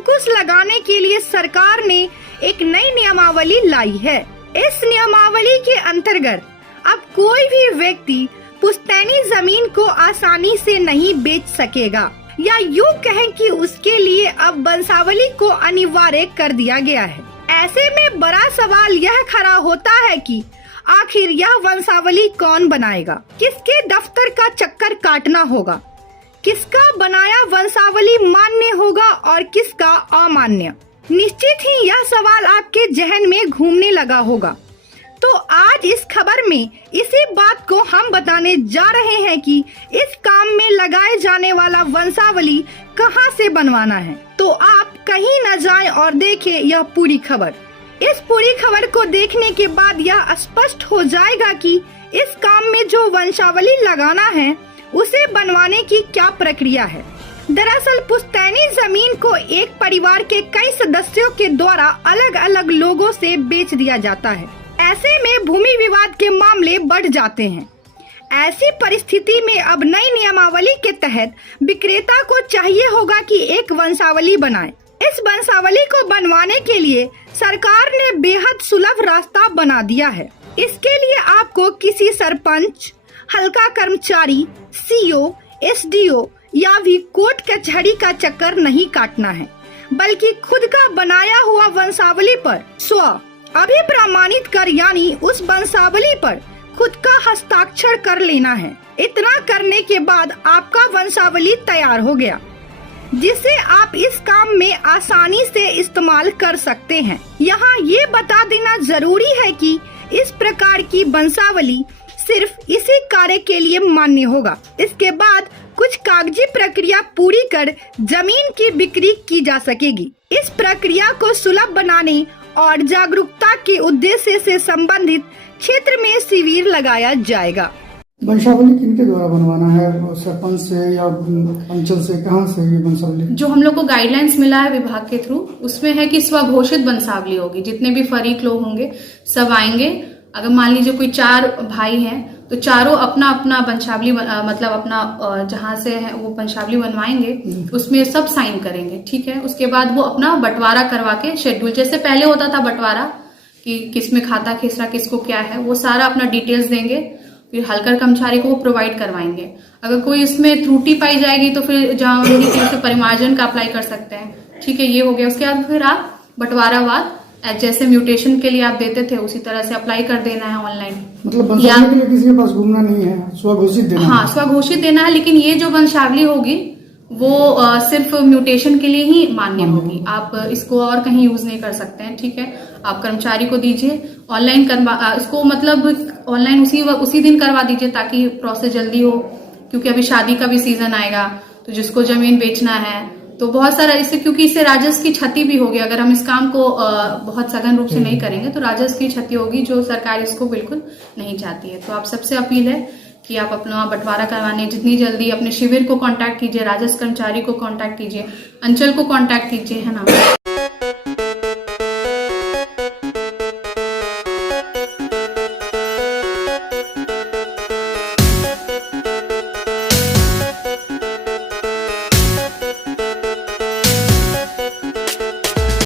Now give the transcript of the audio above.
अंकुश लगाने के लिए सरकार ने एक नई नियमावली लाई है। इस नियमावली के अंतर्गत अब कोई भी व्यक्ति पुश्तैनी जमीन को आसानी से नहीं बेच सकेगा, या यूँ कहें कि उसके लिए अब वंशावली को अनिवार्य कर दिया गया है। ऐसे में बड़ा सवाल यह खड़ा होता है कि आखिर यह वंशावली कौन बनाएगा, किसके दफ्तर का चक्कर काटना होगा, किसका बनाया वंशावली मान्य होगा और किसका अमान्य। निश्चित ही यह सवाल आपके जहन में घूमने लगा होगा। तो आज इस खबर में इसी बात को हम बताने जा रहे हैं कि इस काम में लगाए जाने वाला वंशावली कहां से बनवाना है। तो आप कहीं न जाएं और देखें यह पूरी खबर। इस पूरी खबर को देखने के बाद यह स्पष्ट हो जाएगा कि इस काम में जो वंशावली लगाना है उसे बनवाने की क्या प्रक्रिया है। दरअसल पुश्तैनी जमीन को एक परिवार के कई सदस्यों के द्वारा अलग अलग लोगों से बेच दिया जाता है। ऐसे में भूमि विवाद के मामले बढ़ जाते हैं। ऐसी परिस्थिति में अब नई नियमावली के तहत विक्रेता को चाहिए होगा कि एक वंशावली बनाए। इस वंशावली को बनवाने के लिए सरकार ने बेहद सुलभ रास्ता बना दिया है। इसके लिए आपको किसी सरपंच, हल्का कर्मचारी, सीओ, एसडीओ या भी कोर्ट कचहरी का चक्कर नहीं काटना है, बल्कि खुद का बनाया हुआ वंशावली पर अभिप्रमाणित कर यानी उस वंशावली पर खुद का हस्ताक्षर कर लेना है। इतना करने के बाद आपका वंशावली तैयार हो गया, जिसे आप इस काम में आसानी से इस्तेमाल कर सकते हैं। यहाँ ये बता देना जरूरी है कि इस प्रकार की वंशावली सिर्फ इसी कार्य के लिए मान्य होगा। इसके बाद कुछ कागजी प्रक्रिया पूरी कर जमीन की बिक्री की जा सकेगी। इस प्रक्रिया को सुलभ बनाने और जागरूकता के उद्देश्य से संबंधित क्षेत्र में शिविर लगाया जाएगा। वंशावली किनके द्वारा बनवाना है, सरपंच से या अंचल से, कहां से ये वंशावली? जो हम लोग को गाइडलाइंस मिला है विभाग के थ्रू, उसमें है कि स्वघोषित वंशावली होगी। जितने भी फरीक लोग होंगे सब आएंगे। अगर मान लीजिए कोई 4 भाई हैं तो चारों अपना अपना वंशावली मतलब अपना जहां से है वो वंशावली बनवाएंगे, उसमें सब साइन करेंगे। ठीक है, उसके बाद वो अपना बंटवारा करवा के शेड्यूल, जैसे पहले होता था बंटवारा कि किसमें खाता खेसरा किसको क्या है, वो सारा अपना डिटेल्स देंगे। फिर हल्कर कर्मचारी को वो प्रोवाइड करवाएंगे। अगर कोई इसमें त्रुटि पाई जाएगी तो फिर जहाँ से परिमार्जन का अप्लाई कर सकते हैं। ठीक है, ये हो गया। उसके बाद फिर आप बंटवारावाद जैसे म्यूटेशन के लिए आप देते थे उसी तरह से अप्लाई कर देना है ऑनलाइन। मतलब वंशावली के लिए किसी के पास घूमना नहीं है, स्वघोषित देना है। हाँ, स्वघोषित देना है। लेकिन ये जो वंशावली होगी वो सिर्फ म्यूटेशन के लिए ही मान्य होगी। आप इसको और कहीं यूज नहीं कर सकते हैं। ठीक है, आप कर्मचारी को दीजिए ऑनलाइन करवा, इसको मतलब ऑनलाइन उसी दिन करवा दीजिए ताकि प्रोसेस जल्दी हो। क्योंकि अभी शादी का भी सीजन आएगा तो जिसको जमीन बेचना है तो बहुत सारा इससे, क्योंकि इससे राजस्व की क्षति भी होगी। अगर हम इस काम को बहुत सघन रूप से नहीं करेंगे तो राजस्व की क्षति होगी, जो सरकार इसको बिल्कुल नहीं चाहती है। तो आप सबसे अपील है कि आप अपना बंटवारा करवाने जितनी जल्दी अपने शिविर को कांटेक्ट कीजिए, राजस्व कर्मचारी को कांटेक्ट कीजिए, अंचल को कांटेक्ट कीजिए, है ना।